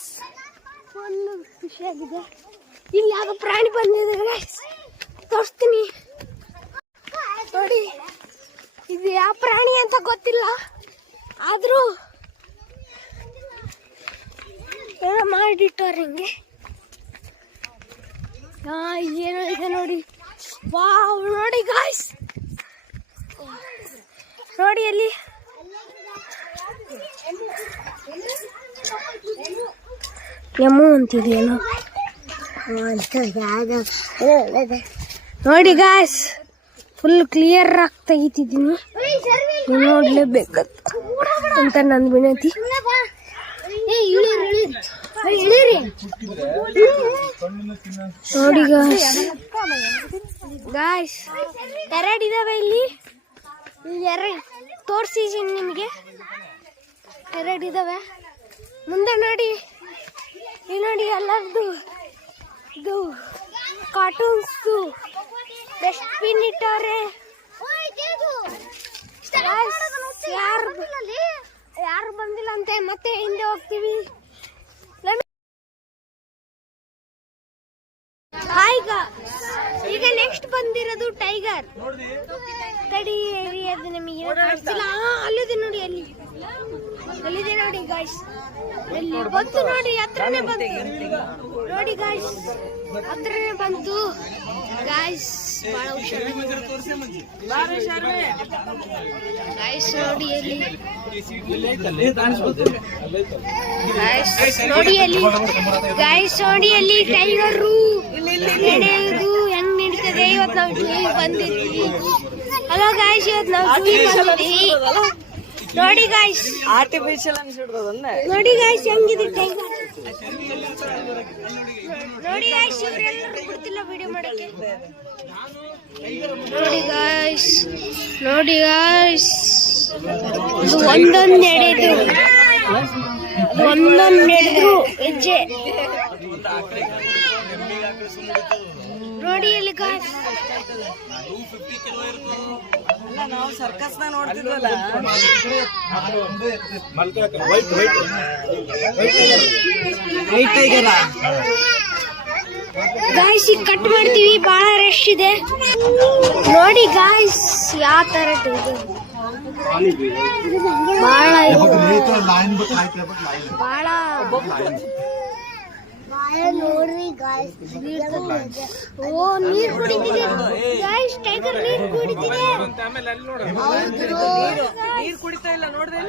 Guys, full ಖುಷಿಯಾಗಿದೆ. ಇಲ್ಲಿ ಯಾವ ಪ್ರಾಣಿ ಬಂದಿದೆ ಗಾಯ್ಸ್, ತೋರಿಸ್ತೀನಿ ನೋಡಿ. ಇದು ಯಾವ ಪ್ರಾಣಿ ಅಂತ ಗೊತ್ತಿಲ್ಲ, ಆದರೂ ಏನೋ ಮಾಡಿಟ್ಟವ್ರೆ ಹಿಂಗೆ. ಏನೋ ಇದೆ ನೋಡಿ. ವಾವ್, ನೋಡಿ ಗಾಯ್ಸ್, ನೋಡಿ ಅಲ್ಲಿ ಎಮ್ಮು ಅಂತಿದೆಯೇನೋ ನೋಡಿ ಗಾಯ್ಸ್. ಫುಲ್ ಕ್ಲಿಯರ್ ಆಗಿ ತೆಗಿತಿದ್ದೀನಿ, ನೋಡ್ಲೇಬೇಕಂತ ಅಂತ ನನ್ನ ವಿನಂತಿ. ನೋಡಿ ಗಾಯ್ಸ್, ಎರಡಿದಾವೆ ಇಲ್ಲಿ. ಎರಡು ತೋರಿಸಿದ್ದೀನಿ ನಿಮಗೆ, ಎರಡಿದಾವೆ. ಮುಂದೆ ನೋಡಿ, ಇಲ್ಲಿ ನೋಡಿ ಎಲ್ಲರದು ಇದು ಕಾರ್ಟೂನ್ಸ್ದು ಡಸ್ಟ್ಬಿನ್ ಇಟ್ಟವ್ರೆ. ಯಾರು ಬಂದಿಲ್ಲ ಅಂತೆ, ಮತ್ತೆ ಹಿಂದೆ ಹೋಗ್ತೀವಿ. ಈಗ ನೆಕ್ಸ್ಟ್ ಬಂದಿರೋದು ಟೈಗರ್. ತಡಿ, ಅದು ನಮಗೆ ಕಾಣಿಸ್ತಿಲ್ಲ. ಅಲ್ಲಿದೆ ನೋಡಿ, ಅಲ್ಲಿದೆ ನೋಡಿ ಗಾಯ್ಸ್. ಅಲ್ಲಿ ಬಂತು ನೋಡಿ, ಹತ್ರನೇ ಬಂತು ನೋಡಿ ಗಾಯ್ಸ್, ಹತ್ರನೇ ಬಂತು ಗಾಯ್ಸ್. ಬಹಳ ಹುಷಾರಾಗಿ ಗಾಯ್ಸ್. ನೋಡಿ ಅಲ್ಲಿ ಗಾಯ್ಸ್, ನೋಡಿ ಅಲ್ಲಿ ಗಾಯ್ಸ್, ನೋಡಿ ಅಲ್ಲಿ ಟೈಗರು ನಡೆಯುವುದು ಹೆಂಗ್ ನಡೀತದೆ. ಇವತ್ತು ನಾವು ಜೂಗೆ ಬಂದಿದ್ವಿ. ಹಲೋ ಗಾಯ್ಸ್, ಇವತ್ತು ನಾವು ಜೂಗೆ ಬಂದಿದ್ವಿ. ನೋಡಿ ಗಾಯ್ಸ್, ಆರ್ಟಿಫಿಷಿಯಲ್ ಅನ್ಸಿಡ್ತದ. ನೋಡಿ ಗಾಯ್ಸ್, ಹೆಂಗಿದೆ ಟೈಗರ್. ನೋಡಿ ಗಾಯ್ಸ್, ಇವರೆಲ್ಲರೂ ಬಿಡ್ತಿಲ್ಲ ವಿಡಿಯೋ ಮಾಡಕ್ಕೆ. ನೋಡಿ ಗಾಯ್ಸ್, ನೋಡಿ ಗಾಯ್ಸ್, ಇದು ಒಂದೊಂದು ನಡೆದ್ರು ಹೆಜ್ಜೆ. ನೋಡಿ ಅಲ್ಲಿ ಗಾಯ್ಸ್, ನಾವು ಸರ್ಕಸ್ ನ ನೋಡ್ತಿದ್ವಲ್ಲ. ಗಾಯ್ಸ್, ಈಗ ಕಟ್ ಮಾಡ್ತೀವಿ, ಬಹಳ ರಶ್ ಇದೆ. ನೋಡಿ ಗಾಯ್ಸ್, ಯಾವ ತರ ಬಹಳ ನೋಡ್ರಿ ಗಾಯ್ಸ್. ಓ, ನೀರ್ ಕುಡಿತಿದೆ ಗಾಯ್ಸ್, ಟೈಗರ್ ನೀರ್ ಕುಡಿತಿದೆ. ನೀರ್ ಕುಡಿತಾ ಇಲ್ಲ ನೋಡ್ದೆ.